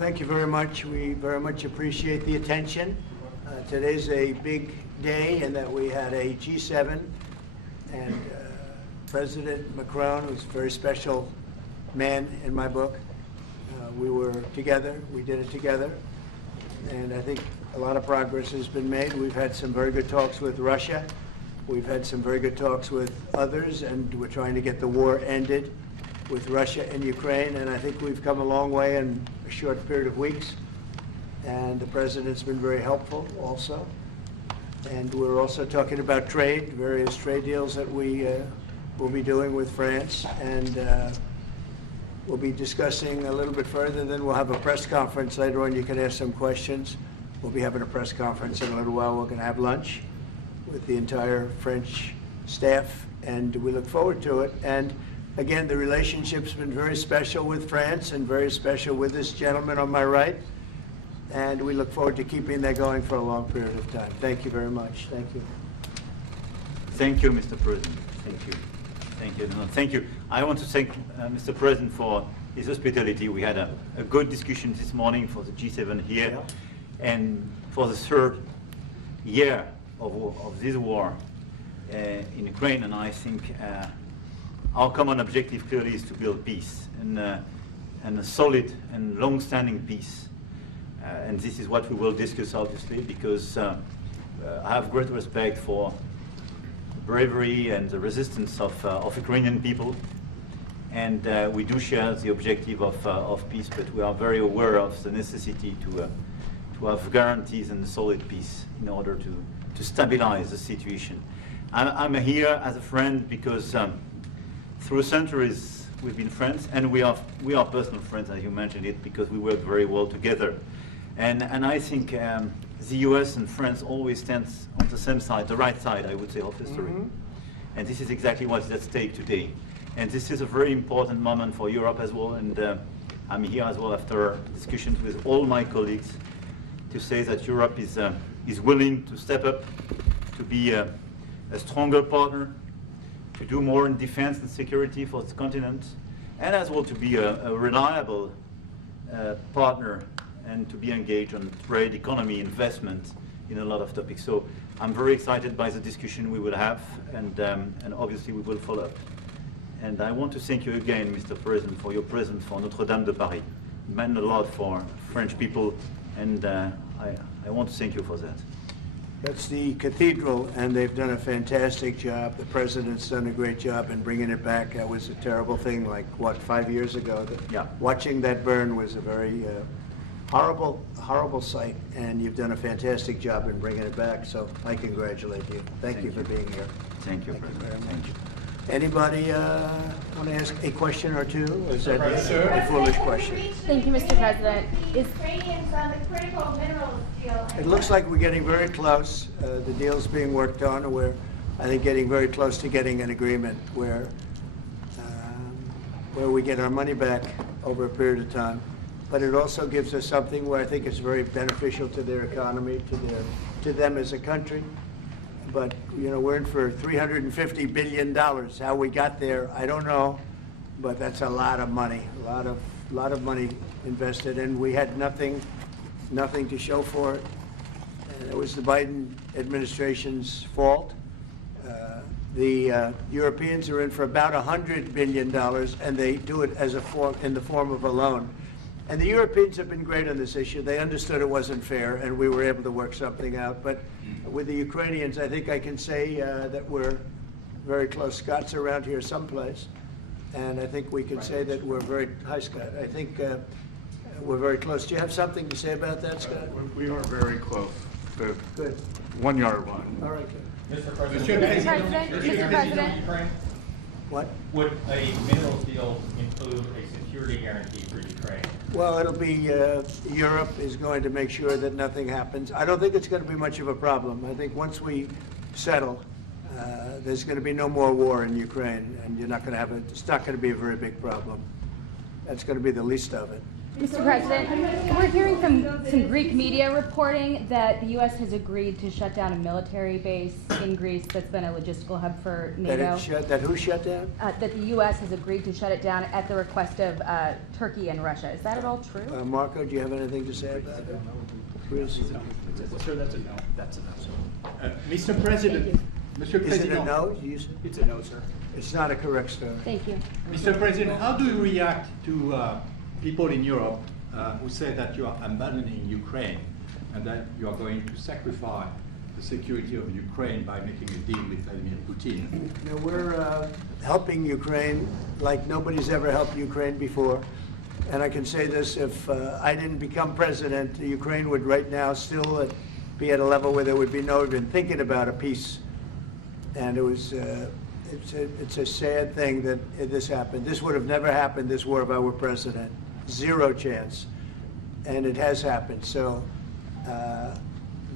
thank you very much. We very much appreciate the attention. Today's a big day in that we had a G7 and President Macron, who's a very special man in my book. We were together, we did it together, and I think a lot of progress has been made. We've had some very good talks with Russia. We've had some very good talks with others, and we're trying to get the war ended with Russia and Ukraine, and I think we've come a long way in a short period of weeks. And the president's been very helpful also. And we're also talking about trade, various trade deals that we will be doing with France, and we'll be discussing a little bit further. Then we'll have a press conference later on. You can ask some questions. We'll be having a press conference in a little while. We're going to have lunch with the entire French staff, and we look forward to it. And again, the relationship's been very special with France and very special with this gentleman on my right. And we look forward to keeping that going for a long period of time. Thank you very much. Thank you. Thank you, Mr. President. Thank you. Thank you. No, thank you. I want to thank Mr. President for his hospitality. We had a good discussion this morning for the G7 here. Yeah. And for the third year of this war in Ukraine, and I think our common objective clearly is to build peace, and a solid and long-standing peace. And this is what we will discuss, obviously, because I have great respect for the bravery and the resistance of Ukrainian people. And we do share the objective of peace, but we are very aware of the necessity to have guarantees and solid peace in order to stabilize the situation. I'm here as a friend because through centuries we've been friends, and we are personal friends, as you mentioned it, because we work very well together. And I think the US and France always stands on the same side, the right side, I would say, of history. Mm-hmm. And this is exactly what's at stake today. And this is a very important moment for Europe as well. And I'm here as well after discussions with all my colleagues to say that Europe is willing to step up, to be a stronger partner, to do more in defense and security for the continent, and as well to be a reliable partner and to be engaged on trade, economy, investment in a lot of topics. So I'm very excited by the discussion we will have, and obviously we will follow up. And I want to thank you again, Mr. President, for your presence for Notre-Dame de Paris. It meant a lot for French people, and I want to thank you for that. That's the cathedral, and they've done a fantastic job. The president's done a great job in bringing it back. That was a terrible thing, like, what, 5 years ago? Yeah. Watching that burn was a very horrible sight, and you've done a fantastic job in bringing it back, so I congratulate you. Thank you for being here. Thank you, President. Very much. Thank you. Anybody want to ask a question or two? Or is that a foolish question? Thank you, Mr. President. Ukrainians on the critical minerals deal. It looks like we're getting very close. The deal's being worked on, and we're, I think, getting very close to getting an agreement where we get our money back over a period of time. But it also gives us something where I think it's very beneficial to their economy, to them as a country. But, you know, we're in for $350 billion. How we got there, I don't know, but that's a lot of money, a lot of money invested, and we had nothing to show for it. And it was the Biden administration's fault. The Europeans are in for about $100 billion, and they do it as in the form of a loan. And the Europeans have been great on this issue. They understood it wasn't fair, and we were able to work something out. But with the Ukrainians, I think I can say that we're very close. Scott's around here someplace, and I think we can say that we're very, hi Scott, I think we're very close. Do you have something to say about that, Scott? We are very close. Good. 1 yard line. All right, good. Mr. President. Mr. President. What? Would a minerals deal include a security guarantee for Ukraine? Well, it'll be, Europe is going to make sure that nothing happens. I don't think it's going to be much of a problem. I think once we settle, there's going to be no more war in Ukraine, and you're not going to have it's not going to be a very big problem. That's going to be the least of it. Mr. President, we're hearing from some Greek media reporting that the U.S. has agreed to shut down a military base in Greece that's been a logistical hub for NATO. That who shut down? That the U.S. has agreed to shut it down at the request of Turkey and Russia. Is that at all true? Marco, do you have anything to say about it? Bruce? Sir, that's a no. That's a no. Mr. President. Mr. Is it a President. no? You said? It's a no, sir. It's not a correct story. Thank you. Mr. President, how do you react to people in Europe who say that you are abandoning Ukraine and that you are going to sacrifice the security of Ukraine by making a deal with Vladimir Putin? You know, we're helping Ukraine like nobody's ever helped Ukraine before. And I can say this, if I didn't become president, Ukraine would right now still be at a level where there would be no even thinking about a peace. And it was, it's a sad thing that this happened. This would have never happened, this war, if I were president. Zero chance. And it has happened. So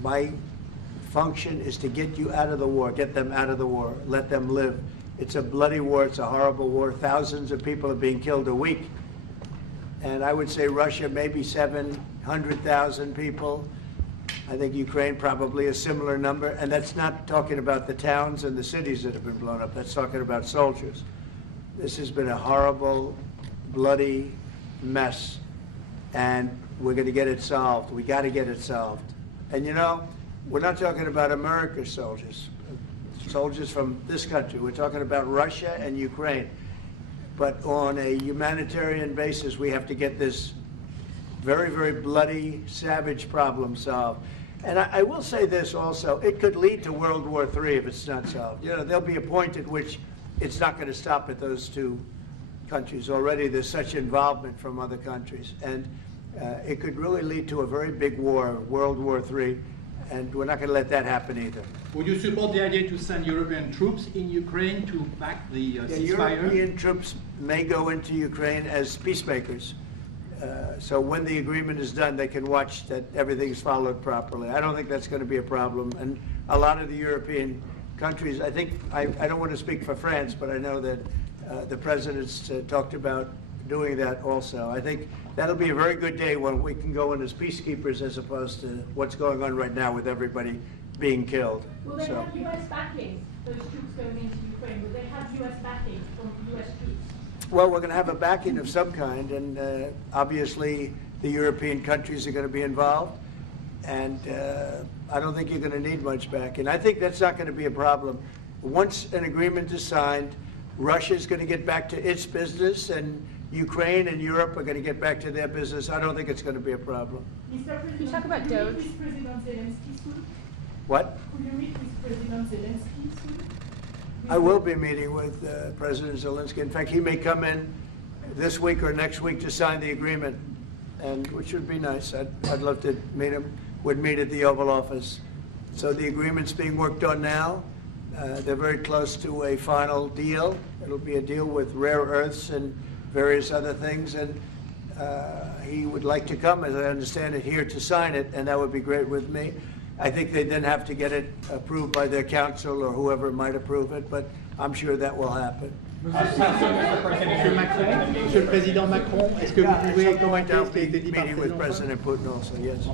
my function is to get you out of the war, get them out of the war, let them live. It's a bloody war, it's a horrible war. Thousands of people are being killed a week. And I would say Russia, maybe 700,000 people. I think Ukraine probably a similar number. And that's not talking about the towns and the cities that have been blown up. That's talking about soldiers. This has been a horrible, bloody mess. And we're going to get it solved. We got to get it solved. And you know, we're not talking about America's soldiers, soldiers from this country. We're talking about Russia and Ukraine. But on a humanitarian basis, we have to get this very, very bloody, savage problem solved. And I will say this also, it could lead to World War III if it's not solved. You know, there'll be a point at which it's not going to stop at those two countries. Already there's such involvement from other countries. And it could really lead to a very big war, World War III, and we're not going to let that happen either. Would you support the idea to send European troops in Ukraine to back the ceasefire? European troops may go into Ukraine as peacemakers. So when the agreement is done, they can watch that everything's followed properly. I don't think that's going to be a problem. And a lot of the European countries, I think, I don't want to speak for France, but I know that the president's talked about doing that also. I think that'll be a very good day when we can go in as peacekeepers as opposed to what's going on right now with everybody being killed. Will they have U.S. backing, those troops going into Ukraine? Will they have U.S. backing from U.S. troops? Well, we're going to have a backing of some kind, and obviously the European countries are going to be involved, and I don't think you're going to need much backing. I think that's not going to be a problem. Once an agreement is signed, Russia's going to get back to its business, and Ukraine and Europe are going to get back to their business. I don't think it's going to be a problem. Mr. President, Can you talk about will you Doge? meet with President Zelensky soon? What? Will you meet with President Zelensky soon? I will be meeting with President Zelensky. In fact, he may come in this week or next week to sign the agreement, and which would be nice. I'd love to meet him. Would meet at the Oval Office. So the agreement's being worked on now. They're very close to a final deal. It'll be a deal with rare earths and various other things, and he would like to come, as I understand it, here to sign it, and that would be great with me. I think they then have to get it approved by their council or whoever might approve it, but I'm sure that will happen. Monsieur le Président Macron, est-ce que vous pouvez commenter I'll ce qui a be été dit par meeting le with Président? President Putin also, yes.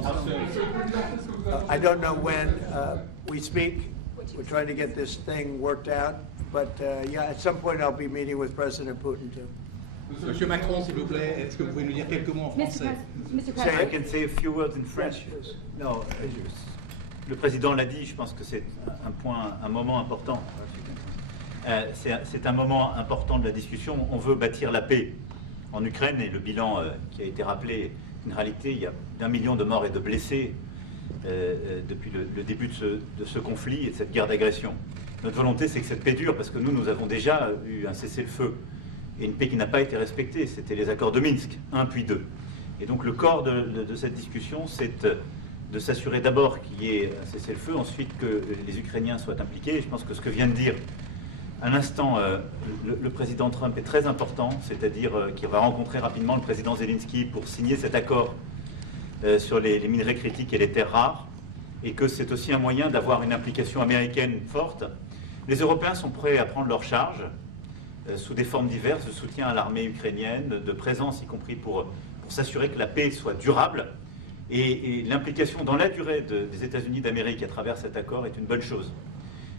I don't know when we speak. We're trying to get this thing worked out, but yeah, at some point I'll be meeting with President Putin too. Monsieur Macron, s'il vous plaît, est-ce que vous pouvez nous dire quelques mots en français? Mr. I President. can say a few words in French. No, le président l'a dit, je pense que c'est un moment important. C'est un moment important de la discussion. On veut bâtir la paix en Ukraine, et le bilan qui a été rappelé, une réalité, il y a d'1 million de morts et de blessés depuis le début de ce conflit et de cette guerre d'agression. Notre volonté, c'est que cette paix dure, parce que nous avons déjà eu un cessez-le-feu et une paix qui n'a pas été respectée. C'était les accords de Minsk, 1 puis 2. Et donc le corps de cette discussion, c'est de s'assurer d'abord qu'il y ait un cessez-le-feu, ensuite que les Ukrainiens soient impliqués. Et je pense que ce que vient de dire à l'instant le président Trump est très important, c'est-à-dire qu'il va rencontrer rapidement le président Zelensky pour signer cet accord sur les minerais critiques et les terres rares, et que c'est aussi un moyen d'avoir une implication américaine forte. Les Européens sont prêts à prendre leur charge sous des formes diverses de soutien à l'armée ukrainienne, de présence, y compris pour pour s'assurer que la paix soit durable. Et l'implication dans la durée des États-Unis d'Amérique à travers cet accord est une bonne chose.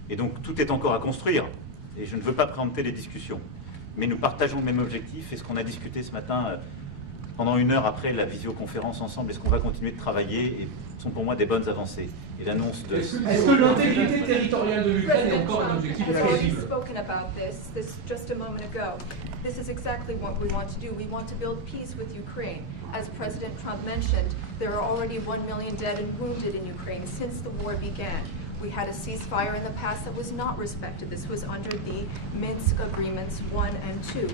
Et donc tout est encore à construire. Et je ne veux pas préempter les discussions. Mais nous partageons le même objectif et ce qu'on a discuté ce matin pendant 1 heure après la visioconférence ensemble et ce qu'on va continuer de travailler sont pour moi des bonnes avancées. Et l'annonce de... Est-ce que l'intégrité territoriale de l'Ukraine est encore un objectif has already crédible? spoken about this just a moment ago. This is exactly what we want to do. We want to build peace with Ukraine. As President Trump mentioned, there are already 1 million dead and wounded in Ukraine since the war began. We had a ceasefire in the past that was not respected. This was under the Minsk Agreements 1 and 2.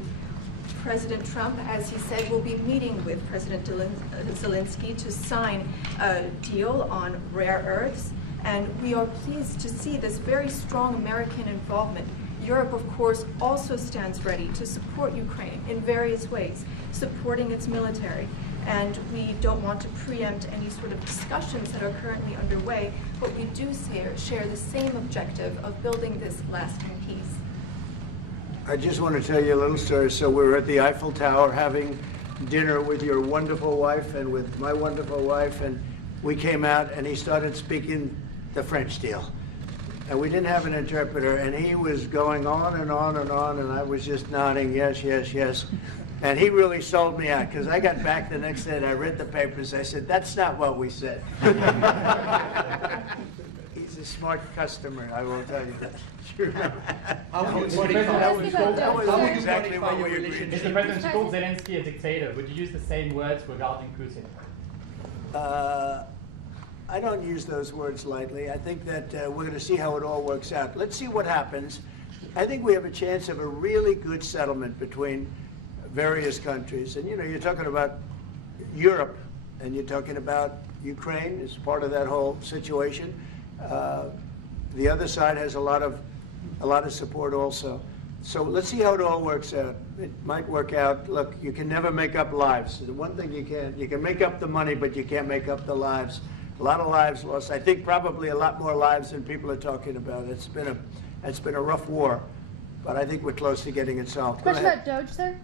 President Trump, as he said, will be meeting with President Zelensky to sign a deal on rare earths. And we are pleased to see this very strong American involvement. Europe, of course, also stands ready to support Ukraine in various ways, supporting its military. And we don't want to preempt any sort of discussions that are currently underway, but we do share the same objective of building this lasting peace. I just want to tell you a little story. So we were at the Eiffel Tower having dinner with your wonderful wife and with my wonderful wife, and we came out and he started speaking the French deal. And we didn't have an interpreter, and he was going on and on and on, and I was just nodding, yes, yes, yes. And he really sold me out, because I got back the next day and I read the papers. I said, that's not what we said. He's a smart customer, I will tell you that. How would you That was exactly what we agreed Mr. to. President, you called Zelensky a dictator. Would you use the same words regarding Putin? I don't use those words lightly. I think that we're going to see how it all works out. Let's see what happens. I think we have a chance of a really good settlement between various countries. And, you know, you're talking about Europe, and you're talking about Ukraine as part of that whole situation. The other side has a lot of support also. So let's see how it all works out. It might work out. Look, you can never make up lives. The one thing you can make up the money, but you can't make up the lives. A lot of lives lost. I think probably a lot more lives than people are talking about. It's been a rough war, but I think we're close to getting it solved. Question about Doge, sir.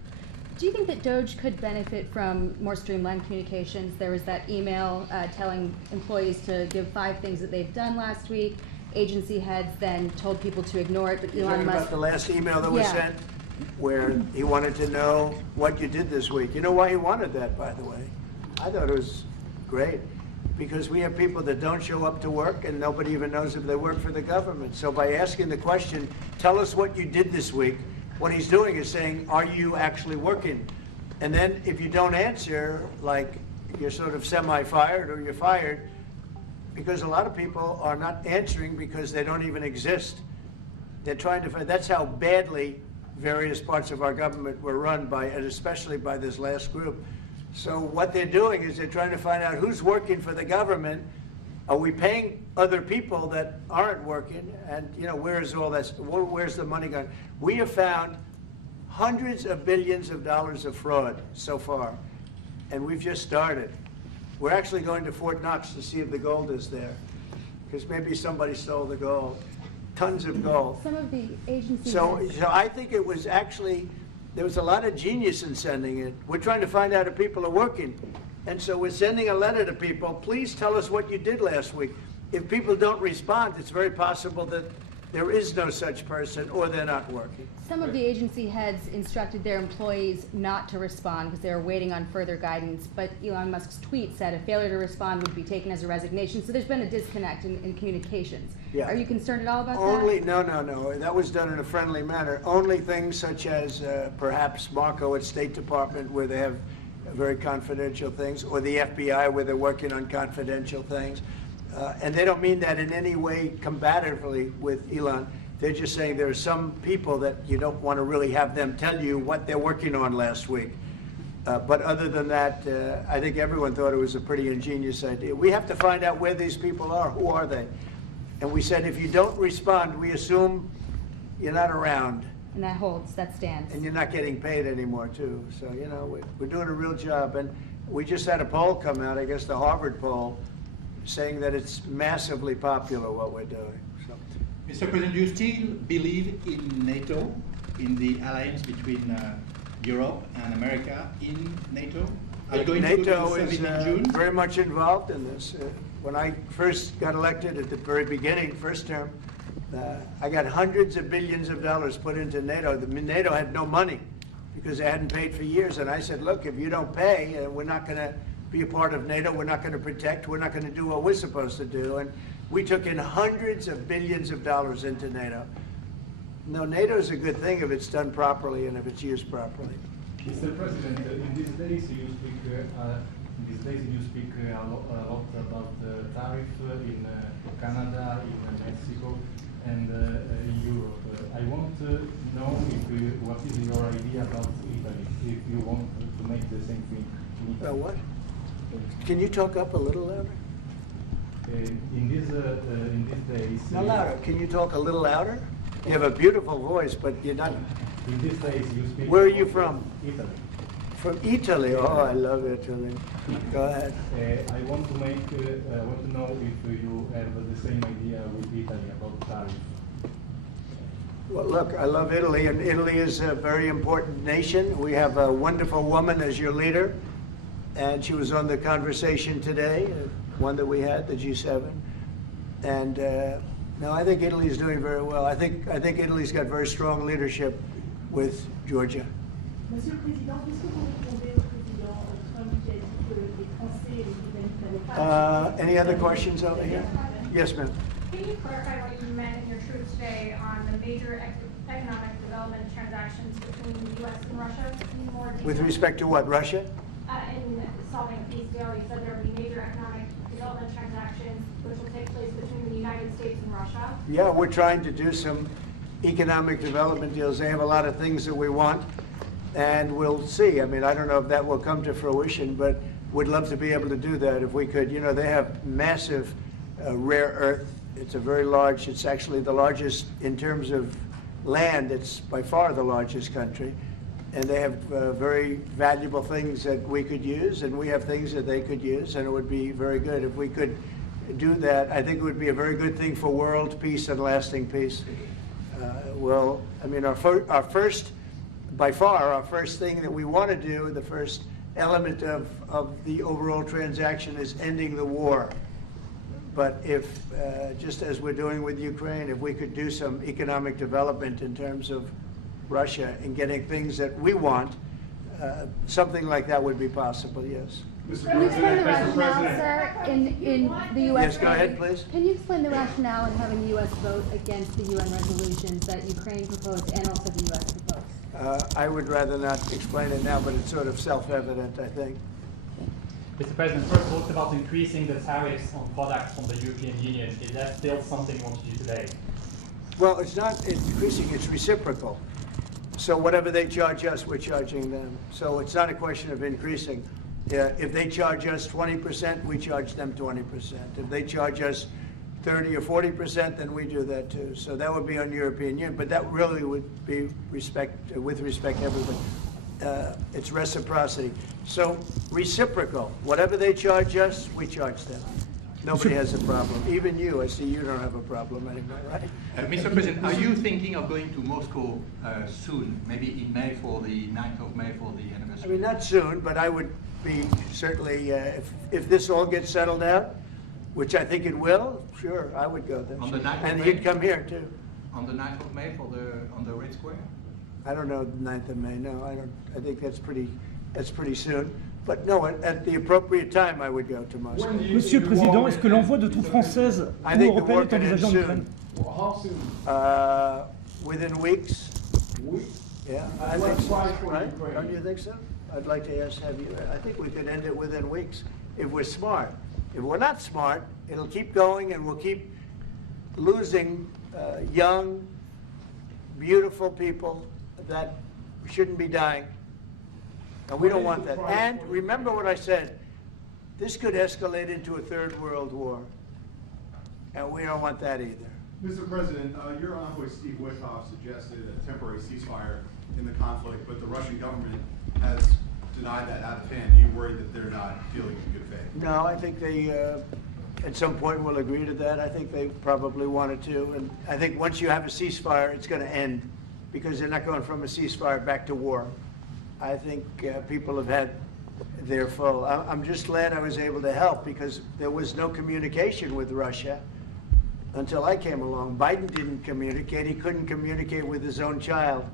Do you think that Doge could benefit from more streamlined communications? There was that email telling employees to give 5 things that they've done last week. Agency heads then told people to ignore it, but You're Elon talking Musk... about the last email that was Yeah. sent, where he wanted to know what you did this week. You know why he wanted that, by the way? I thought it was great. Because we have people that don't show up to work and nobody even knows if they work for the government. So by asking the question, tell us what you did this week, what he's doing is saying, are you actually working? And then if you don't answer, like you're sort of semi-fired or you're fired, because a lot of people are not answering because they don't even exist. They're trying to find, that's how badly various parts of our government were run by, and especially by this last group. So what they're doing is they're trying to find out who's working for the government. Are we paying other people that aren't working? And, you know, where's all that? Where's the money going? We have found hundreds of billions of dollars of fraud so far, and we've just started. We're actually going to Fort Knox to see if the gold is there, because maybe somebody stole the gold. Tons of gold. Some of the agencies... So I think it was actually... There was a lot of genius in sending it. We're trying to find out if people are working. And so we're sending a letter to people, please tell us what you did last week. If people don't respond, it's very possible that there is no such person or they're not working. Some of the agency heads instructed their employees not to respond because they were waiting on further guidance, but Elon Musk's tweet said a failure to respond would be taken as a resignation. So there's been a disconnect in communications. Yeah. Are you concerned at all about that? No. That was done in a friendly manner. Only things such as perhaps Marco at State Department, where they have very confidential things, or the FBI, where they're working on confidential things. And they don't mean that in any way combatively with Elon. They're just saying there are some people that you don't want to really have them tell you what they're working on last week. But other than that, I think everyone thought it was a pretty ingenious idea. We have to find out where these people are. Who are they? And we said, if you don't respond, we assume you're not around. And that holds, that stands. And you're not getting paid anymore, too. So, you know, we're doing a real job. And we just had a poll come out, I guess the Harvard poll, saying that it's massively popular what we're doing. So. Mr. President, do you still believe in NATO, in the alliance between Europe and America in NATO, Are you going to go to NATO the is summit in June? very much involved in this. When I first got elected at the very beginning, first term, I got hundreds of billions of dollars put into NATO. NATO had no money because they hadn't paid for years. And I said, look, if you don't pay, we're not going to be a part of NATO. We're not going to protect. We're not going to do what we're supposed to do. And we took in hundreds of billions of dollars into NATO. No, NATO is a good thing if it's done properly and if it's used properly. Mr. President, in these days you speak a lot about tariff in Canada, in Mexico, and in Europe. I want to know what is your idea about Italy, if you want to make the same thing in Italy. What? Can you talk up a little louder? In these days... No, louder. Can you talk a little louder? You have a beautiful voice, but you're not... In these days you speak... Where are you from? Italy. From Italy? Oh, I love Italy. Go ahead. I want to know if you have the same idea with Italy about tariff. Well, look, I love Italy, and Italy is a very important nation. We have a wonderful woman as your leader, and she was on the conversation today, one that we had, the G7. And no, I think Italy is doing very well. I think Italy's got very strong leadership with Georgia. Monsieur le Président, qu'est-ce que vous répondez au président Trump qui a dit que les Français et les Britanniques n'avaient pas... Any other questions over here? Yes, ma'am. Can you clarify what you meant in your truth today on the major economic development transactions between the U.S. and Russia? In more detail? With respect to what, Russia? In solving a peace deal, you said there will be major economic development transactions which will take place between the United States and Russia. Yeah, we're trying to do some economic development deals. They have a lot of things that we want, and we'll see. I mean, I don't know if that will come to fruition, but we'd love to be able to do that if we could. You know, they have massive rare earth. It's a very large, it's actually the largest in terms of land. It's by far the largest country. And they have very valuable things that we could use, and we have things that they could use, and it would be very good if we could do that. I think it would be a very good thing for world peace and lasting peace. Well, I mean, our first, by far, our first thing that we want to do, the first element of the overall transaction is ending the war. But if, just as we're doing with Ukraine, if we could do some economic development in terms of Russia and getting things that we want, something like that would be possible, yes. Can you explain the rationale, sir, in the U.S. Yes, go ahead, please. Can you explain the rationale in having the U.S. vote against the UN resolutions that Ukraine proposed and also the U.S. proposed? I would rather not explain it now, but it's sort of self-evident, I think. Mr. President, first talked about increasing the tariffs on products from the European Union. Is that still something you want to do today? Well, it's not increasing, it's reciprocal. So whatever they charge us, we're charging them. So it's not a question of increasing. If they charge us 20%, we charge them 20%. If they charge us 30 or 40%, then we do that too. So that would be on European Union, but that really would be with respect to everybody. It's reciprocity. So reciprocal. Whatever they charge us, we charge them. Nobody has a problem. Even you, I see you don't have a problem anymore, right? Mr. President, are you thinking of going to Moscow soon, maybe in May for the 9th of May for the anniversary? I mean, not soon, but I would be certainly, if this all gets settled out, which I think it will, sure, I would go there. On the 9th of and May? you'd come here too. On the 9th of May on the Red Square? I don't know the 9th of May, no, I don't. I think that's pretty soon. But no, at the appropriate time, I would go to Moscow. Monsieur le Président, est-ce que l'envoi de troupes françaises ou européennes est envisagé en Ukraine? How soon? Within weeks. Weeks? Yeah, I think so, right? Don't you think so? I'd like to have you, I think we could end it within weeks if we're smart. If we're not smart, it'll keep going and we'll keep losing young, beautiful people that shouldn't be dying. And we don't want that. And remember what I said, this could escalate into a third world war. And we don't want that either. Mr. President, your envoy Steve Witkoff suggested a temporary ceasefire in the conflict, but the Russian government has denied that out of hand. Are you worried that they're not dealing in good faith? No, I think they, at some point, will agree to that. I think they probably wanted to. And I think once you have a ceasefire, it's going to end because they're not going from a ceasefire back to war. I think people have had they're full. I'm just glad I was able to help because there was no communication with Russia until I came along. Biden didn't communicate. He couldn't communicate with his own child.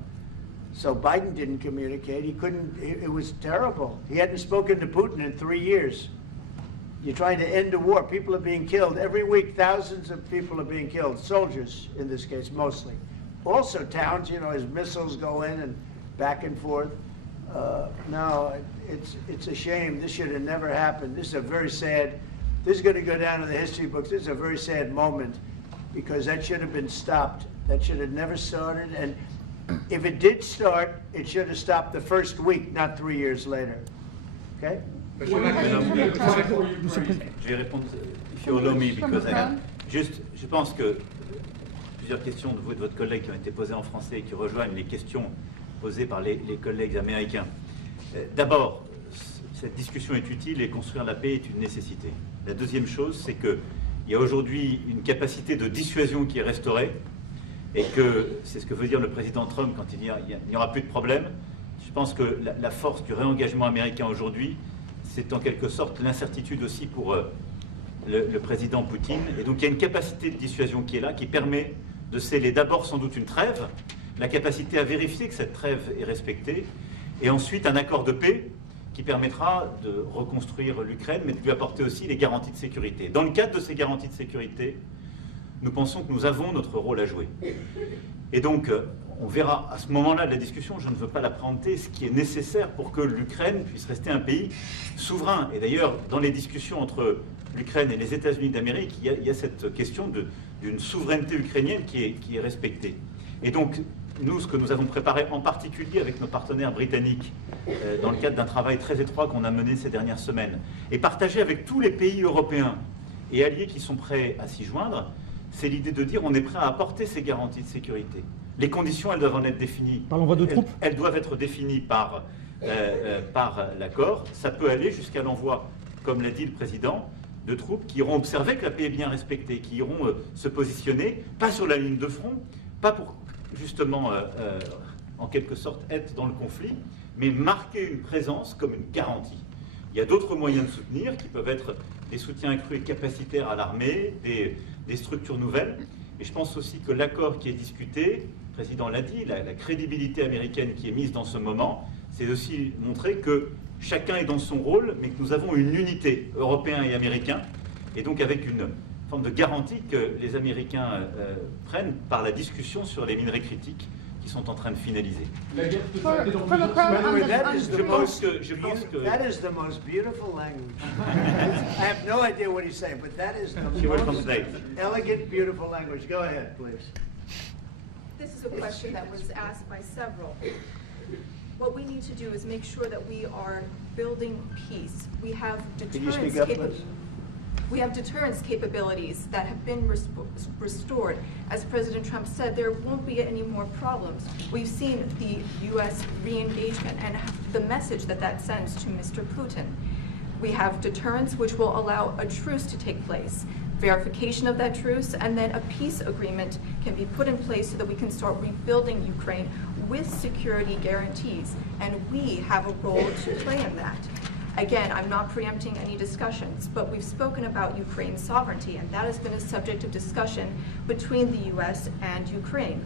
So Biden didn't communicate. He couldn't, it was terrible. He hadn't spoken to Putin in 3 years. You're trying to end a war. People are being killed. Every week, thousands of people are being killed. Soldiers, in this case, mostly. Also towns, you know, as missiles go in and back and forth. No, it's a shame. This should have never happened. This is a very sad, this is going to go down in the history books. This is a very sad moment because that should have been stopped. That should have never started. And if it did start, it should have stopped the first week, not 3 years later. Okay? Je vais répondre, if you allow me, because I have juste, je pense que plusieurs questions de vous et de votre collègue qui ont été posées en français et qui rejoignent les questions posées par les collègues américains. D'abord, cette discussion est utile et construire la paix est une nécessité. La deuxième chose, c'est qu'il y a aujourd'hui une capacité de dissuasion qui est restaurée et que c'est ce que veut dire le président Trump quand il dit qu'il n'y aura plus de problème. Je pense que la force du réengagement américain aujourd'hui, c'est en quelque sorte l'incertitude aussi pour le président Poutine. Et donc il y a une capacité de dissuasion qui est là, qui permet de sceller d'abord sans doute une trêve, la capacité à vérifier que cette trêve est respectée, et ensuite un accord de paix qui permettra de reconstruire l'Ukraine, mais de lui apporter aussi les garanties de sécurité. Dans le cadre de ces garanties de sécurité, nous pensons que nous avons notre rôle à jouer. Et donc, on verra à ce moment-là de la discussion, je ne veux pas la présenter, ce qui est nécessaire pour que l'Ukraine puisse rester un pays souverain. Et d'ailleurs, dans les discussions entre l'Ukraine et les États-Unis d'Amérique, il y a cette question d'une souveraineté ukrainienne qui est respectée. Et donc, nous, ce que nous avons préparé en particulier avec nos partenaires britanniques, dans le cadre d'un travail très étroit qu'on a mené ces dernières semaines, et partagé avec tous les pays européens et alliés qui sont prêts à s'y joindre, c'est l'idée de dire on est prêt à apporter ces garanties de sécurité. Les conditions, elles doivent en être définies. Par l'envoi de troupes. Elles doivent être définies par l'accord. Ça peut aller jusqu'à l'envoi, comme l'a dit le président, de troupes qui iront observer que la paix est bien respectée, qui iront se positionner, pas sur la ligne de front, pas pour justement, en quelque sorte, être dans le conflit, mais marquer une présence comme une garantie. Il y a d'autres moyens de soutenir qui peuvent être des soutiens accrus et capacitaires à l'armée, des structures nouvelles. Et je pense aussi que l'accord qui est discuté, le président l'a dit, la crédibilité américaine qui est mise dans ce moment, c'est aussi montrer que chacun est dans son rôle, mais que nous avons une unité, Européens et Américains, et donc avec une forme de garantie que les Américains prennent par la discussion sur les minerais critiques qui sont en train de finaliser. La guerre peut s'arrêter dans plusieurs semaines. That is the most beautiful language. I have no idea what he's saying, but that is the most elegant, beautiful language. Go ahead, please. This is a question that was asked by several. What we need to do is make sure that we are building peace. We have deterrence capabilities that have been restored. As President Trump said, there won't be any more problems. We've seen the U.S. re-engagement and the message that that sends to Mr. Putin. We have deterrence, which will allow a truce to take place, verification of that truce, and then a peace agreement can be put in place so that we can start rebuilding Ukraine with security guarantees. And we have a role to play in that. Again, I'm not preempting any discussions, but we've spoken about Ukraine's sovereignty, and that has been a subject of discussion between the U.S. and Ukraine.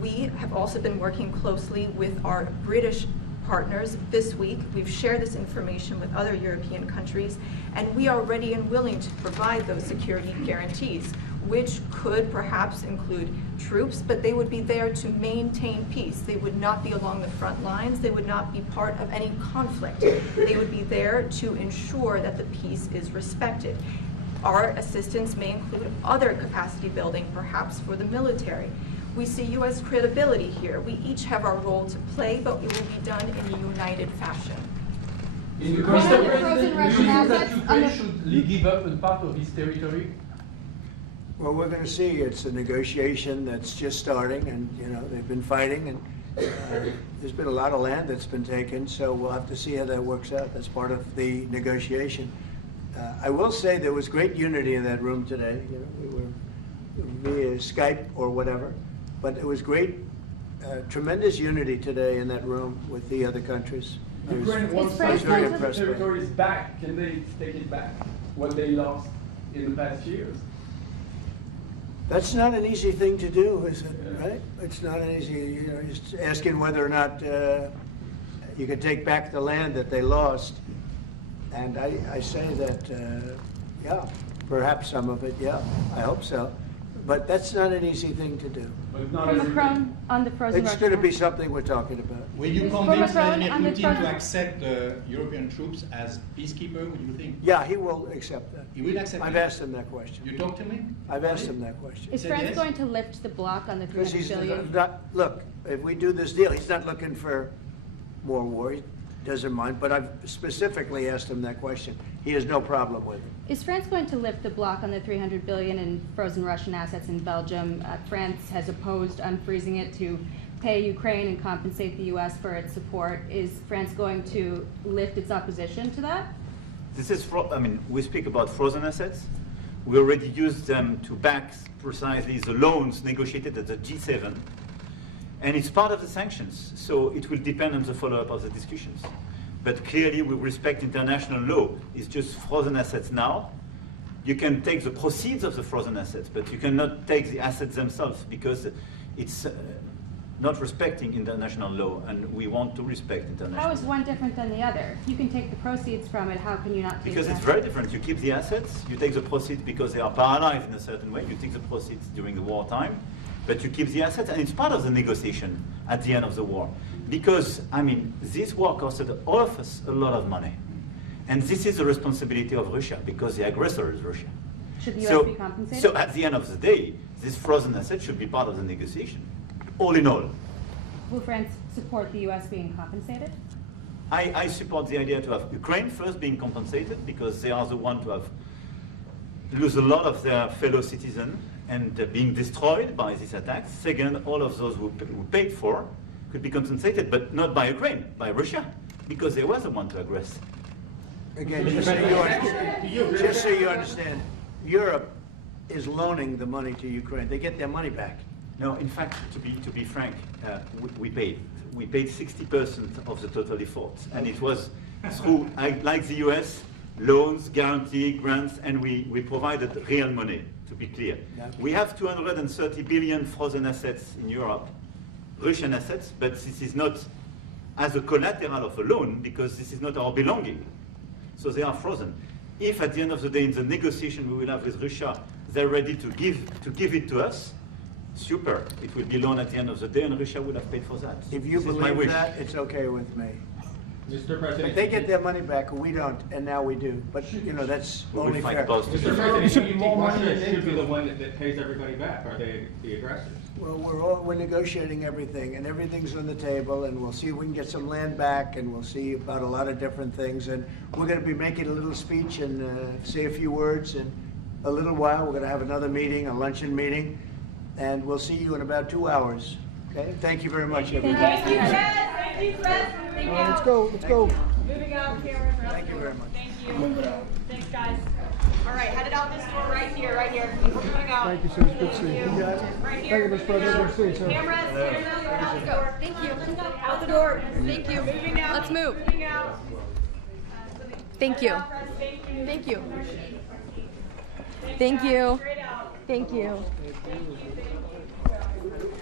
We have also been working closely with our British partners this week. We've shared this information with other European countries, and we are ready and willing to provide those security guarantees, which could perhaps include troops, but they would be there to maintain peace. They would not be along the front lines. They would not be part of any conflict. They would be there to ensure that the peace is respected. Our assistance may include other capacity building, perhaps for the military. We see U.S. credibility here. We each have our role to play, but it will be done in a united fashion. Mr. President, do you think that Ukraine should give up a part of its territory? Well, we're going to see. It's a negotiation that's just starting, and you know they've been fighting, and there's been a lot of land that's been taken. So we'll have to see how that works out. That's part of the negotiation. I will say there was great unity in that room today. You know, we were via Skype or whatever, but it was great, tremendous unity today in that room with the other countries. Ukraine wants It's to very take close the to- territories back. Can they take it back? What they lost in the past years? That's not an easy thing to do, is it, right? It's not an easy, you know, just asking whether or not you can take back the land that they lost. And I say that, yeah, perhaps some of it, yeah, I hope so. But that's not an easy thing to do. But not For everything. Macron on the frozen It's Russian going to be assets. something we're talking about. Will you For convince Macron, Vladimir on the Putin front- to accept the European troops as peacekeeper, would you think? Yeah, he will accept that. He will accept I've it? asked him that question. You talked to him? I've asked him that question. Is Said France yes? going to lift the block on the Because 300 he's billion? not, look, if we do this deal, he's not looking for more war. He doesn't mind, but I've specifically asked him that question. He has no problem with it. Is France going to lift the block on the 300 billion in frozen Russian assets in Belgium? France has opposed unfreezing it to pay Ukraine and compensate the U.S. for its support. Is France going to lift its opposition to that? This is, I mean, we speak about frozen assets. We already used them to back precisely the loans negotiated at the G7. And it's part of the sanctions, so it will depend on the follow-up of the discussions. But clearly, we respect international law. It's just frozen assets now. You can take the proceeds of the frozen assets, but you cannot take the assets themselves because it's not respecting international law, and we want to respect international How law. is one different than the other? You can take the proceeds from it, how can you not take Because the it's assets? very different. You keep the assets, you take the proceeds because they are paralyzed in a certain way. You take the proceeds during the wartime, but you keep the assets, and it's part of the negotiation at the end of the war. Because, I mean, this war costed all of us a lot of money. And this is the responsibility of Russia, because the aggressor is Russia. Should the U.S. be compensated? So at the end of the day, this frozen asset should be part of the negotiation, all in all. Will France support the U.S. being compensated? I support the idea to have Ukraine first being compensated, because they are the ones to have lose a lot of their fellow citizens and being destroyed by these attacks. Second, all of those who paid for could be compensated, but not by Ukraine, by Russia, because they were the one to aggress. Again, just so you understand, Europe is loaning the money to Ukraine. They get their money back. No, in fact, to be frank, we paid 60% of the total effort, and it was through, like the US, loans, guarantee, grants, and we provided real money, to be clear. Yeah. We have 230 billion frozen assets in Europe, Russian assets, but this is not as a collateral of a loan, because this is not our belonging. So they are frozen. If at the end of the day, in the negotiation we will have with Russia, they're ready to give it to us, super. It will be loan at the end of the day, and Russia will have paid for that. If you This is my believe wish. that, it's okay with me. Mr. President. If they get their money back, we don't, and now we do. But, you know, that's We will only fight fair. both. Mr. President, do you think Russia should be the one that pays everybody back? Are they the aggressors? Well, we're negotiating everything, and everything's on the table, and we'll see if we can get some land back, and we'll see about a lot of different things. And we're going to be making a little speech and say a few words in a little while. We're going to have another meeting, a luncheon meeting, and we'll see you in about 2 hours. Okay? Thank you very much, everybody. Thank you, Fred. Thank you, Fred. Moving out. Let's go, let's go. Moving out, Cameron. Thank you very much. Thank you. Thanks, guys. All right, headed out this door right here, right here. We're moving out. Thank you, sir. It's good to see you. Right here. Thank you, Mr. President. Good to see you, sir. Cameras, out the door. Thank you. Out the door. Thank you. Moving out. Let's move. Moving out. Thank you. Thank you. Thank you. Thank you. Straight out. Thank you. Thank you.